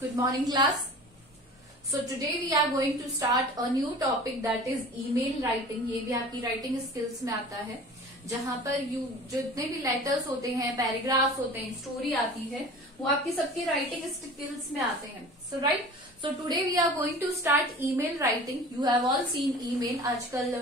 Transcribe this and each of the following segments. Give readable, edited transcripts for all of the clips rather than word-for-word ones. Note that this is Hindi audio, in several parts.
Good morning, class. So today we are going to start a new topic that is email writing. ये भी आपकी writing skills में आता है, जहां पर जितने भी लेटर्स होते हैं, पैराग्राफ्स होते हैं, स्टोरी आती है, वो आपकी सबकी राइटिंग स्किल्स में आते हैं. So right. So today we are going to start email writing. You have all seen email. आजकल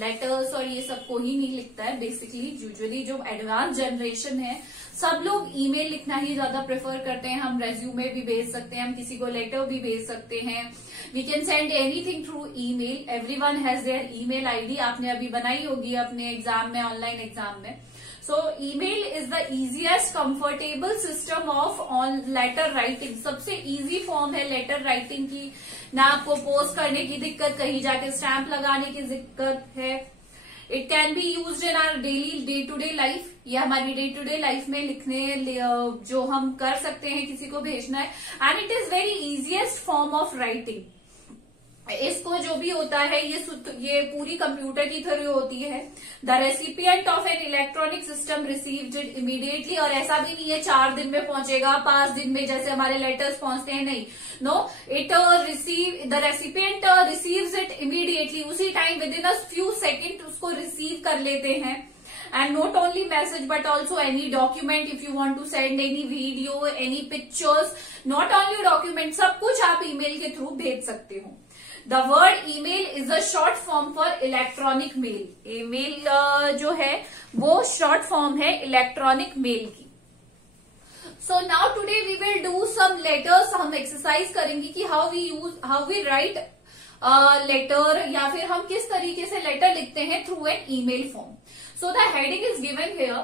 लेटर्स और ये सब कोई नहीं लिखता है. बेसिकली यूजुअली जो एडवांस जनरेशन है, सब लोग ईमेल लिखना ही ज्यादा प्रेफर करते हैं. हम रेज्यूमे भी भेज सकते हैं, हम किसी को लेटर भी भेज सकते हैं. We can send anything through email. Everyone has their email ID. आपने अभी बनाई होगी अपने एग्जाम में, ऑनलाइन एग्जाम में. So email is the easiest comfortable system of on letter writing. सबसे इजी फॉर्म है लेटर राइटिंग की. ना आपको पोस्ट करने की दिक्कत, कहीं जाके स्टैंप लगाने की दिक्कत है. It can be use in our daily day to day life. ये हमारी डे टू डे लाइफ में लिखने जो हम कर सकते हैं, किसी को भेजना है. And it is very easiest form of writing. इसको जो भी होता है ये पूरी कंप्यूटर की थ्रू होती है. The recipient of an electronic system received it immediately. और ऐसा भी नहीं है 4 दिन में पहुंचेगा, 5 दिन में जैसे हमारे लेटर्स पहुंचते हैं. नहीं, no, the recipient receives it immediately. उसी time within a few second उसको रिसीव कर लेते हैं. And not only message but also any document if you want to send any video, any pictures, not only document, सब कुछ आप ईमेल के थ्रू भेज सकते हो. The word email is a short form for electronic mail. Email जो है वो शॉर्ट फॉर्म है इलेक्ट्रॉनिक मेल की. So now today we will do some letters. हम एक्सरसाइज करेंगे कि how we write लेटर, या फिर हम किस तरीके से लेटर लिखते हैं through an email form. So the heading is given here.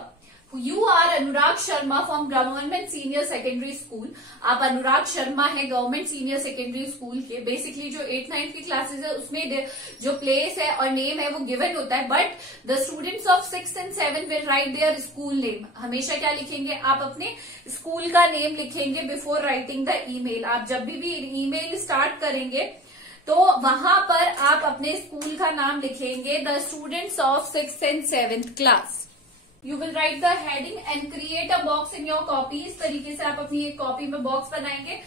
You are Anurag Sharma from government senior secondary school. आप अनुराग शर्मा है गवर्नमेंट सीनियर सेकेंडरी स्कूल के. बेसिकली जो 8th-9th की क्लासेस है उसमें जो प्लेस है और नेम है वो गिवन होता है. But the students of 6th and 7th will write their school name. हमेशा क्या लिखेंगे, आप अपने स्कूल का नेम लिखेंगे बिफोर राइटिंग द ईमेल. आप जब भी ईमेल स्टार्ट करेंगे तो वहां पर आप अपने स्कूल का नाम लिखेंगे. The students of 6th and 7th class. You will write the heading and create a box in your copy. इस तरीके से आप अपनी एक कॉपी में बॉक्स बनाएंगे.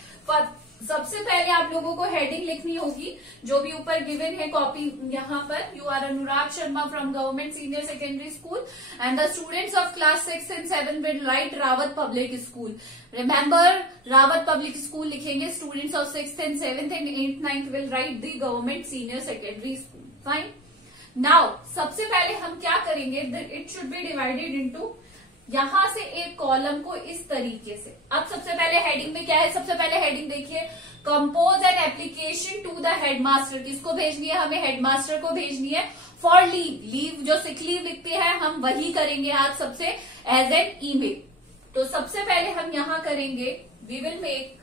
सबसे पहले आप लोगों को हेडिंग लिखनी होगी जो भी ऊपर गिवन है कॉपी. यहाँ पर you are Anurag Sharma from government senior secondary school and the students of class 6 and 7 will write Rawat Public School. Remember, Rawat Public School लिखेंगे. Students of 6th and 7th and 8th-9th will write the government senior secondary school. Fine. Now सबसे पहले हम क्या करेंगे, it should be divided into, यहां से एक कॉलम को इस तरीके से. अब सबसे पहले हेडिंग में क्या है, सबसे पहले हेडिंग देखिए, compose an application to the headmaster. किसको भेजनी है, हमें हेडमास्टर को भेजनी है. फॉर लीव जो सिक लीव लिखते हैं हम वही करेंगे आज सबसे एज एन ईमेल. तो सबसे पहले हम यहां करेंगे, we will make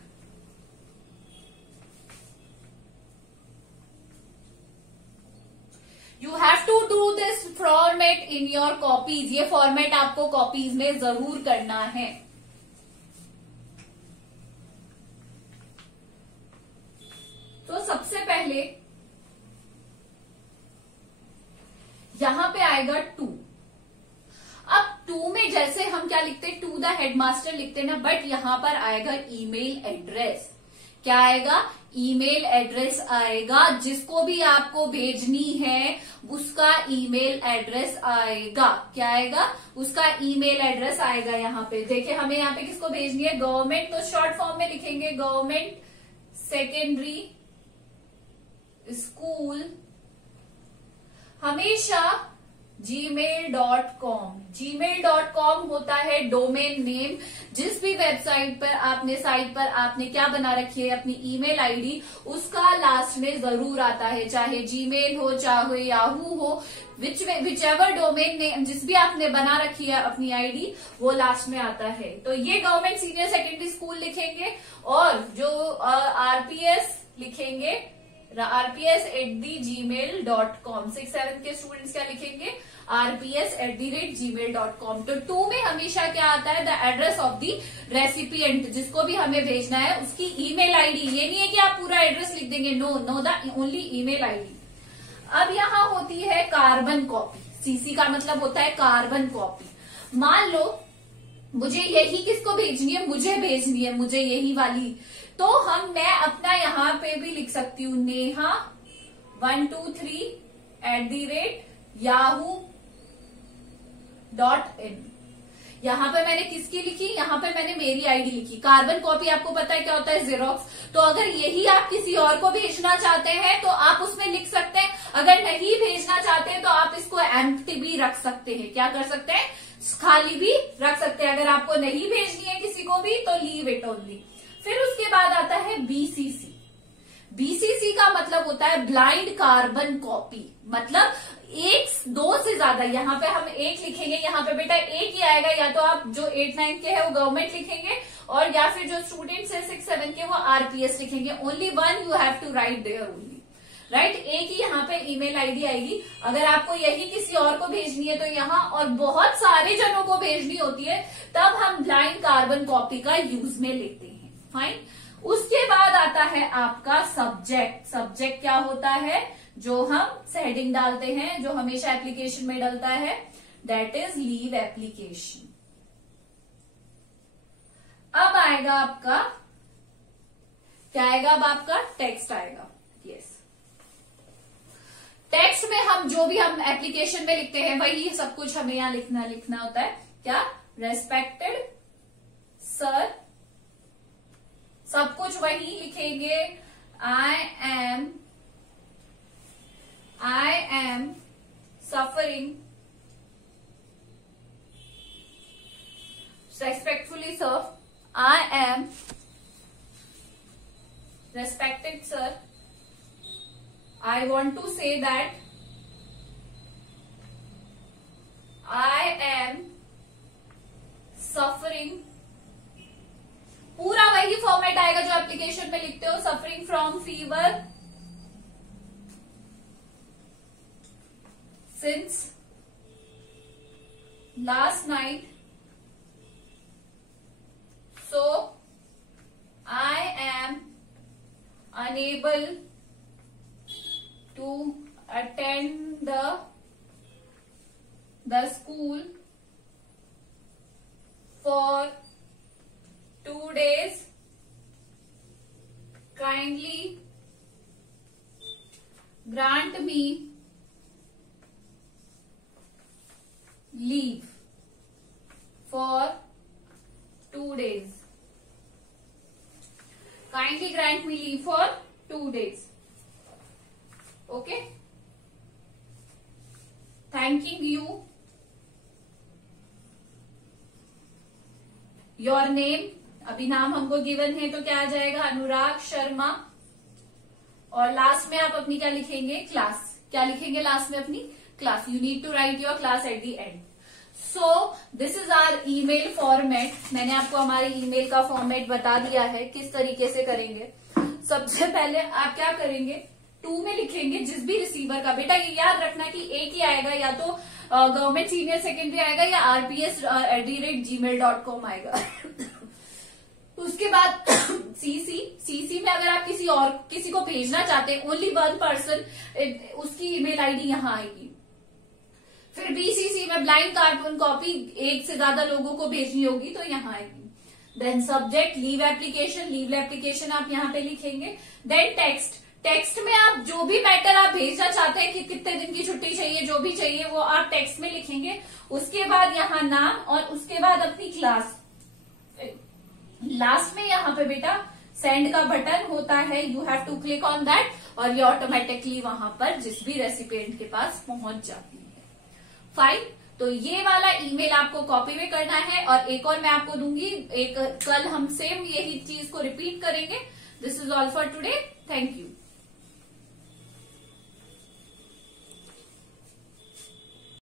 You have to do this format in your copies. ये फॉर्मेट आपको कॉपीज में जरूर करना है. तो सबसे पहले यहां पे आएगा 2. अब 2 में जैसे हम क्या लिखते हैं, टू द हेडमास्टर लिखते हैं ना, बट यहां पर आएगा ईमेल एड्रेस. क्या आएगा, ईमेल एड्रेस आएगा. जिसको भी आपको भेजनी है उसका ईमेल एड्रेस आएगा. क्या आएगा, उसका ईमेल एड्रेस आएगा. यहाँ पे देखिए, हमें यहाँ पे किसको भेजनी है, गवर्नमेंट. तो शॉर्ट फॉर्म में लिखेंगे गवर्नमेंट सेकेंडरी स्कूल, हमेशा gmail.com. gmail.com होता है डोमेन नेम. जिस भी वेबसाइट पर आपने, साइट पर आपने क्या बना रखी है अपनी ईमेल आईडी, उसका लास्ट में जरूर आता है. चाहे जीमेल हो, चाहे याहू हो, विच एवर डोमेन नेम जिस भी आपने बना रखी है अपनी आईडी, वो लास्ट में आता है. तो ये गवर्नमेंट सीनियर सेकेंडरी स्कूल लिखेंगे. और जो आरपीएस लिखेंगे, rps@gmail.com. 6-7 के स्टूडेंट्स क्या लिखेंगे, rps@gmail.com. तो 2 में हमेशा क्या आता है, the address of the recipient. जिसको भी हमें भेजना है उसकी ईमेल आईडी. ये नहीं है कि आप पूरा एड्रेस लिख देंगे, no, the only email ID. अब यहां होती है कार्बन कॉपी. सीसी का मतलब होता है कार्बन कॉपी. मान लो मुझे यही किसको भेजनी है, मुझे भेजनी है, मुझे यही वाली। तो मैं अपना यहां पे भी लिख सकती हूँ नेहा 123@yahoo.in। यहां पे मैंने किसकी लिखी, यहां पे मैंने मेरी आईडी लिखी। कार्बन कॉपी आपको पता है क्या होता है, जीरोक्स। तो अगर यही आप किसी और को भेजना चाहते हैं तो आप उसमें लिख सकते हैं। अगर नहीं भेजना चाहते हैं तो आप इसको एम्प्टी भी रख सकते हैं। क्या कर सकते हैं, खाली भी रख सकते हैं। अगर आपको नहीं भेजनी है किसी को भी तो लीव इट ओनली। फिर उसके बाद आता है बीसीसी। बीसीसी का मतलब होता है ब्लाइंड कार्बन कॉपी। मतलब एक, दो से ज्यादा, यहाँ पे हम एक लिखेंगे, यहाँ पे बेटा एक ही आएगा। या तो आप जो 8-9 के है वो गवर्नमेंट लिखेंगे, और या फिर जो स्टूडेंट्स है 6-7 के वो आरपीएस लिखेंगे। Only one you have to write there only, right. एक ही यहाँ पे ईमेल आईडी आएगी। अगर आपको यही किसी और को भेजनी है तो यहाँ, और बहुत सारे जनों को भेजनी होती है तब हम ब्लाइंड कार्बन कॉपी का यूज में लेते हैं। फाइन। उसके बाद आता है आपका सब्जेक्ट। सब्जेक्ट क्या होता है, जो हम हेडिंग डालते हैं, जो हमेशा एप्लीकेशन में डलता है, दैट इज लीव एप्लीकेशन। अब आएगा आपका क्या आएगा, अब आपका टेक्स्ट आएगा। यस, टेक्स्ट में हम जो भी हम एप्लीकेशन में लिखते हैं वही सब कुछ हमें यहां लिखना होता है। क्या, रेस्पेक्टेड सर, सब कुछ वही लिखेंगे। I am suffering, respectfully sir, I am respected sir, I want to say that I am suffering। पूरा वही फॉर्मेट आएगा जो एप्लीकेशन में लिखते हो। Suffering from fever since last night, so I am unable to attend the school for 2 days. Kindly grant me leave for 2 days. Kindly grant me leave for 2 days. Okay, thanking you, your name, अभी नाम हमको गिवन है तो क्या आ जाएगा, अनुराग शर्मा। और लास्ट में आप अपनी क्या लिखेंगे, क्लास। क्या लिखेंगे लास्ट में, अपनी class. You need to write your class at the end. So this is our email format. मैंने आपको हमारे ईमेल का फॉर्मेट बता दिया है किस तरीके से करेंगे। सबसे पहले आप क्या करेंगे, 2 में लिखेंगे जिस भी रिसीवर का। बेटा ये याद रखना कि एक ही आएगा, या तो गवर्नमेंट सीनियर सेकेंडरी आएगा या rps@gmail.com आएगा। उसके बाद सीसी में अगर आप किसी को भेजना चाहते हैं, ओनली वन पर्सन, उसकी ईमेल आईडी यहाँ आएगी। फिर बीसीसी में ब्लाइंड कार्बन कॉपी एक से ज्यादा लोगों को भेजनी होगी तो यहाँ आएगी। देन सब्जेक्ट लीव एप्लीकेशन आप यहाँ पे लिखेंगे। देन टेक्स्ट में आप जो भी मैटर आप भेजना चाहते हैं कि कितने दिन की छुट्टी चाहिए, जो भी चाहिए वो आप टेक्स्ट में लिखेंगे। उसके बाद यहाँ नाम, और उसके बाद अपनी क्लास। लास्ट में यहाँ पे बेटा सेंड का बटन होता है, you have to click on that, और ये ऑटोमेटिकली वहां पर जिस भी रेसिपिएंट के पास पहुंच जाती है। फाइन। तो ये वाला ईमेल आपको कॉपी में करना है, और एक और मैं आपको दूंगी, कल हम सेम यही चीज को रिपीट करेंगे। This is all for today. Thank you.